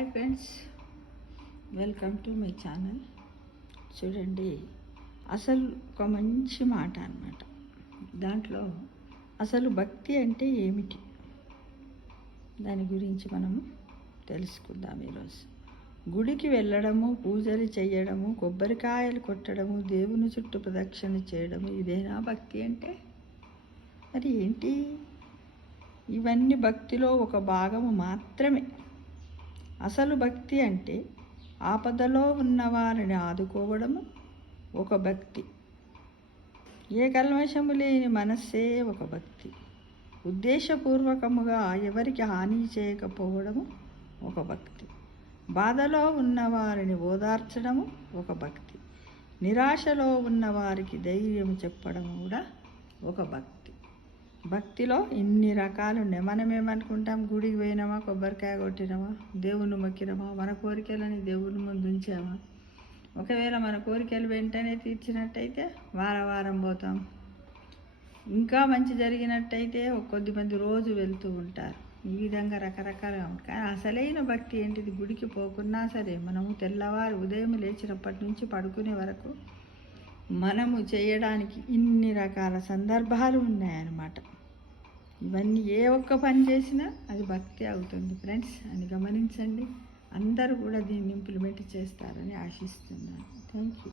Hi friends, welcome to my channel. చూడండి, అసలు ఒక మంచి మాట అన్నమాట. దాంట్లో అసలు భక్తి అంటే ఏమిటి, దాని గురించి మనం తెలుసుకుందాం ఈరోజు. గుడికి వెళ్ళడము, పూజలు చేయడము, కొబ్బరికాయలు కొట్టడము, దేవుని చుట్టూ ప్రదక్షిణ చేయడము, ఇదేనా భక్తి అంటే? మరి ఏంటి? ఇవన్నీ భక్తిలో ఒక భాగము మాత్రమే. అసలు భక్తి అంటే ఆపదలో ఉన్నవారిని ఆదుకోవడము ఒక భక్తి. ఏ కల్మషము లేని మనస్సే ఒక భక్తి. ఉద్దేశపూర్వకముగా ఎవరికి హాని చేయకపోవడము ఒక భక్తి. బాధలో ఉన్నవారిని ఓదార్చడము ఒక భక్తి. నిరాశలో ఉన్నవారికి ధైర్యం చెప్పడం కూడా ఒక భక్తి. భక్తిలో ఇన్ని రకాలు ఉన్నాయి. మనం ఏమనుకుంటాం, గుడికి పోయినామా, కొబ్బరికాయ కొట్టినామా, దేవుని మొక్కినామా, మన కోరికలని దేవుని ముందు ఉంచామా. ఒకవేళ మన కోరికలు వెంటనే తీర్చినట్టయితే వారం పోతాం. ఇంకా మంచి జరిగినట్టయితే కొద్దిమంది రోజు వెళ్తూ ఉంటారు. ఈ విధంగా రకరకాలుగా ఉంటాయి. కానీ అసలైన భక్తి ఏంటిది? గుడికి పోకున్నా సరే మనము తెల్లవారు ఉదయం లేచినప్పటి నుంచి పడుకునే వరకు మనము చేయడానికి ఇన్ని రకాల సందర్భాలు ఉన్నాయన్నమాట. ఇవన్నీ ఏ ఒక్క పని చేసినా అది భక్తి అవుతుంది ఫ్రెండ్స్ అని గమనించండి. అందరూ కూడా దీన్ని ఇంప్లిమెంట్ చేస్తారని ఆశిస్తున్నాను. Thank you.